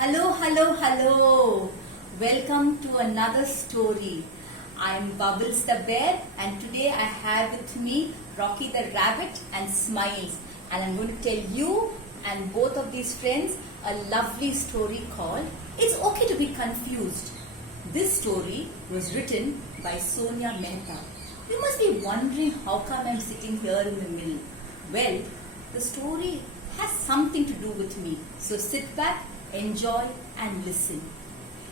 Hello, hello, hello. Welcome to another story. I'm Bubbles the Bear and today I have with me Rocky the Rabbit and Smiles. And I'm going to tell you and both of these friends a lovely story called It's Okay to Be Confused. This story was written by Sonia Mehta. You must be wondering how come I'm sitting here in the middle. Well, the story has something to do with me. So sit back, enjoy and listen.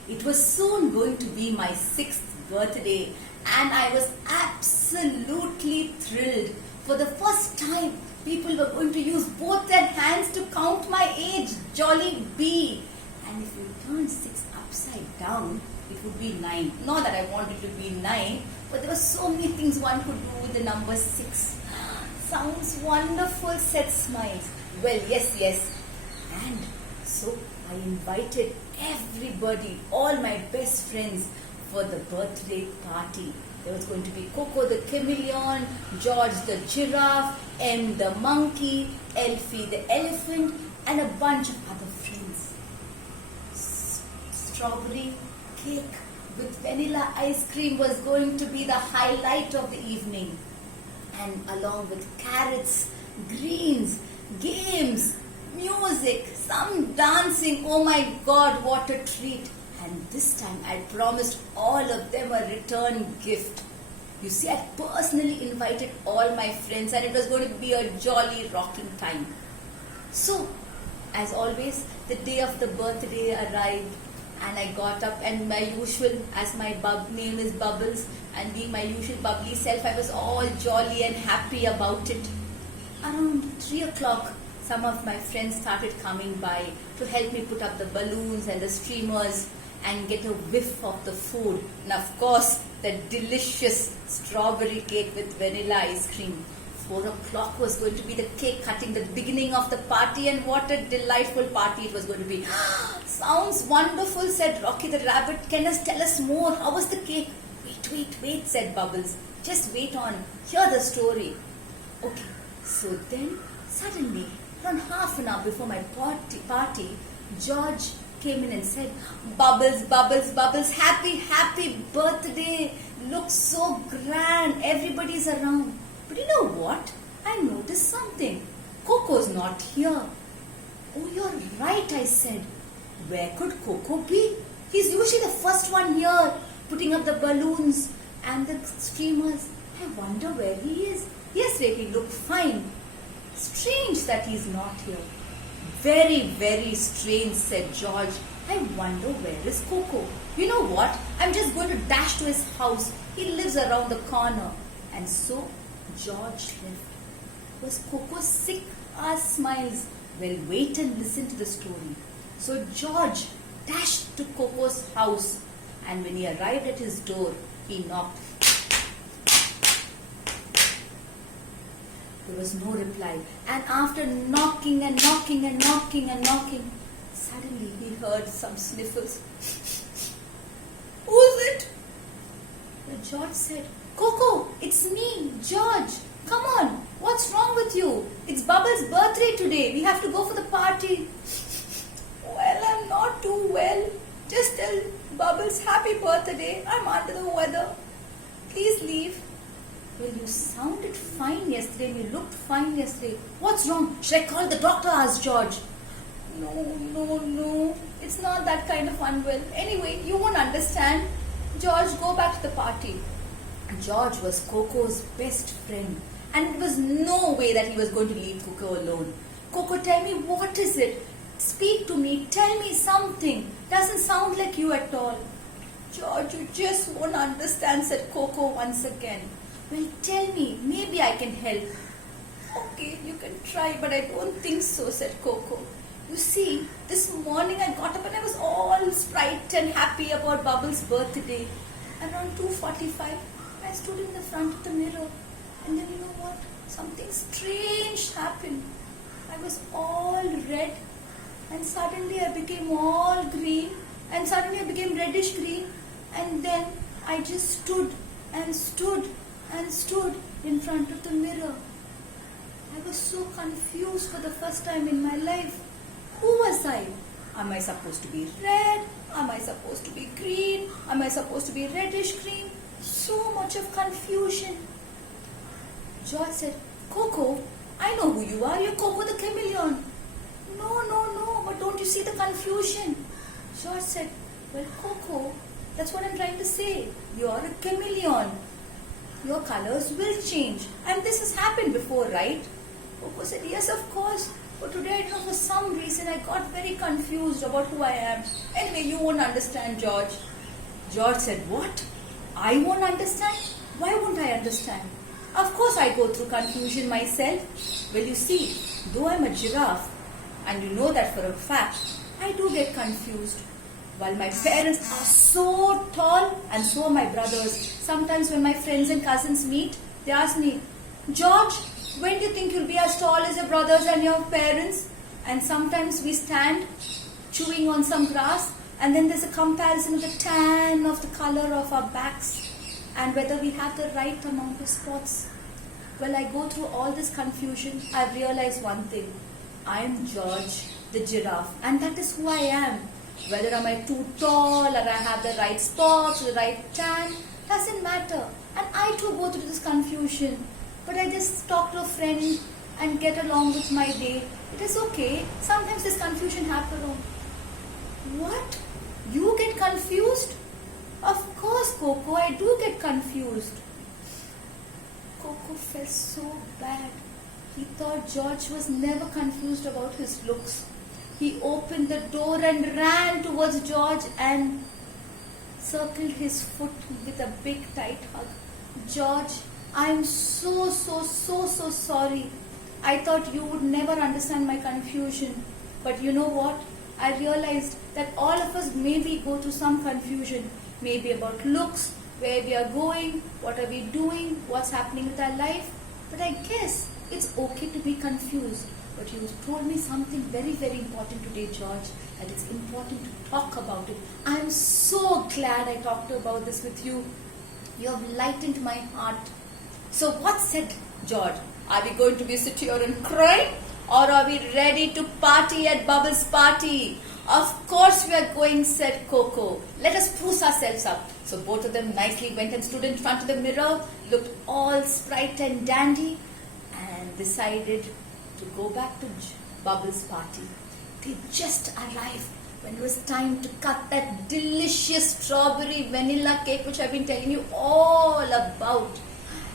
It was soon going to be my 6th birthday and I was absolutely thrilled. For the first time, people were going to use both their hands to count my age. Jolly bee. And if you turn 6 upside down, it would be 9. Not that I wanted to be 9, but there were so many things one could do with the number 6. Sounds wonderful, said Smiles. Well, yes. And so I invited everybody, all my best friends, for the birthday party. There was going to be Coco the chameleon, George the giraffe, M the monkey, Elfie the elephant, and a bunch of other friends. Strawberry cake with vanilla ice cream was going to be the highlight of the evening. And along with carrots, greens, games, music, some dancing. Oh my God, what a treat. And this time I promised all of them a return gift. You see, I personally invited all my friends and it was going to be a jolly rocking time. So, as always, the day of the birthday arrived and I got up and my usual, as my name is Bubbles and being my usual bubbly self, I was all jolly and happy about it. Around 3 o'clock, some of my friends started coming by to help me put up the balloons and the streamers and get a whiff of the food. And of course, the delicious strawberry cake with vanilla ice cream. 4 o'clock was going to be the cake cutting, the beginning of the party, and what a delightful party it was going to be. Sounds wonderful, said Rocky the Rabbit. Can you tell us more? How was the cake? Wait, said Bubbles. Just wait on. Hear the story. Okay, so then suddenly, around half an hour before my party, George came in and said, Bubbles, happy birthday. Looks so grand. Everybody's around. But you know what? I noticed something. Coco's not here. Oh, you're right, I said. Where could Coco be? He's usually the first one here, putting up the balloons and the streamers. I wonder where he is. Yesterday he looked fine. Strange that he's not here. Very strange, said George. I wonder where is Coco. You know what? I'm just going to dash to his house. He lives around the corner. And so George left. Was Coco sick? Asked Smiles. Well, wait and listen to the story. So George dashed to Coco's house. And when he arrived at his door, he knocked. There was no reply. And after knocking, suddenly he heard some sniffles. Who's it? Well, George said, Coco, it's me, George. Come on, what's wrong with you? It's Bubbles' birthday today. We have to go for the party. Well, I'm not too well. Just tell Bubbles happy birthday. I'm under the weather. Please leave. Well, you sounded fine yesterday and you looked fine yesterday. What's wrong? Should I call the doctor? Asked George. No. It's not that kind of unwell. Anyway, you won't understand. George, go back to the party. George was Coco's best friend. And it was no way that he was going to leave Coco alone. Coco, tell me, what is it? Speak to me. Tell me something. Doesn't sound like you at all. George, you just won't understand, said Coco once again. Well, tell me. Maybe I can help. Okay, you can try, but I don't think so, said Coco. You see, this morning I got up and I was all sprite and happy about Bubbles' birthday. Around 2:45, I stood in the front of the mirror. And then you know what? Something strange happened. I was all red. And suddenly I became all green. And suddenly I became reddish green. And then I just stood in front of the mirror. I was so confused for the first time in my life. Who was I? Am I supposed to be red? Am I supposed to be green? Am I supposed to be reddish green? So much of confusion. George said, Coco, I know who you are. You're Coco the chameleon. No, but don't you see the confusion? George said, well, Coco, that's what I'm trying to say. You're a chameleon. Your colors will change. And this has happened before, right? Coco said, yes, of course. But today, I don't know, for some reason, I got very confused about who I am. Anyway, you won't understand, George. George said, what? I won't understand? Why won't I understand? Of course, I go through confusion myself. Well, you see, though I'm a giraffe, and you know that for a fact, I do get confused. While my parents are so tall, and so are my brothers, sometimes when my friends and cousins meet, they ask me, George, when do you think you'll be as tall as your brothers and your parents? And sometimes we stand chewing on some grass, and then there's a comparison of the tan of the color of our backs and whether we have the right amount of spots. Well, I go through all this confusion. I've realized one thing. I'm George, the giraffe, and that is who I am. Whether am I too tall or I have the right spots or the right tan, doesn't matter. And I too go through this confusion. But I just talk to a friend and get along with my day. It is okay. Sometimes this confusion happens. What? You get confused? Of course, Coco, I do get confused. Coco felt so bad. He thought George was never confused about his looks. He opened the door and ran towards George and circled his foot with a big tight hug. George, I am so sorry. I thought you would never understand my confusion. But you know what? I realized that all of us maybe go through some confusion. Maybe about looks, where we are going, what are we doing, what's happening with our life. But I guess it's okay to be confused. But you told me something very important today, George, that it's important to talk about it. I am so glad I talked about this with you. You have lightened my heart. So what said George? Are we going to be sit here and cry? Or are we ready to party at Bubbles' party? Of course we are going, said Coco. Let us spruce ourselves up. So both of them nicely went and stood in front of the mirror, looked all sprite and dandy, and decided to go back to Bubbles' party. They just arrived when it was time to cut that delicious strawberry vanilla cake which I've been telling you all about.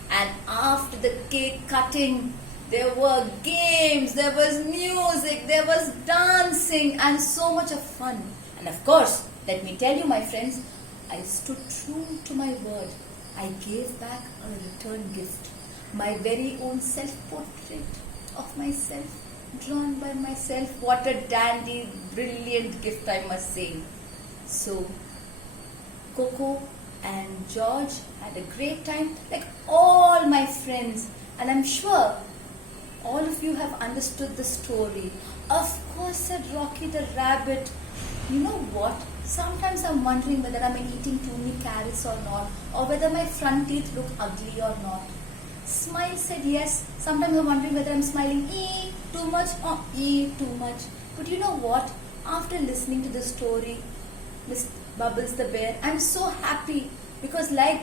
And after the cake cutting, there were games, there was music, there was dancing and so much of fun. And of course, let me tell you, my friends, I stood true to my word. I gave back a return gift. My very own self-portrait of myself, drawn by myself. What a dandy, brilliant gift, I must say. So, Coco and George had a great time, like all my friends. And I'm sure all of you have understood the story. Of course, said Rocky the rabbit. You know what? Sometimes I'm wondering whether I'm eating too many carrots or not, or whether my front teeth look ugly or not. Smile said yes. Sometimes I'm wondering whether I'm smiling too much or too much. But you know what? After listening to the story, Miss Bubbles the bear, I'm so happy because like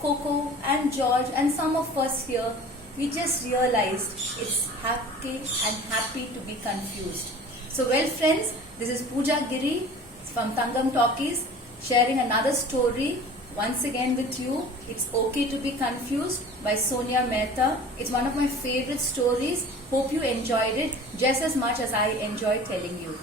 Coco and George and some of us here, we just realized it's happy and happy to be confused. So well friends, this is Pooja Giri from Tangam Talkies sharing another story once again with you. It's Okay to Be Confused by Sonia Mehta. It's one of my favorite stories. Hope you enjoyed it just as much as I enjoy telling you.